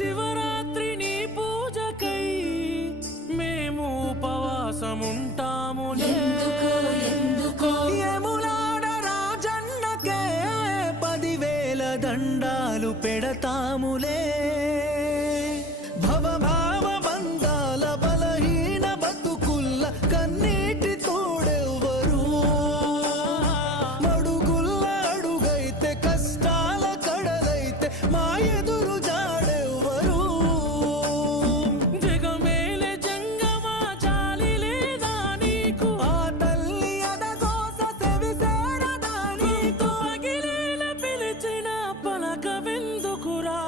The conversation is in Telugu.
శివరాత్రి నీ పూజకై మేము ఉపవాసముంటాములే. యములాడ రాజన్నకే 10,000 దండాలు పెడతాములే. భవభావ బంధాల బలహీన బతుకుల్ల కన్నీటి తోడెవ్వరు. మడుగుల్ల అడుగైతే కష్టాల కడలైతే మా ఎదురు జాడెవ్వరు. జగమేలే జంగమా జాలి లేదా నీకు, ఆ తల్లి అదగోస సెవిసేరదా నీకు. పగిలేల పిలిచిన పలకవెందుకురా.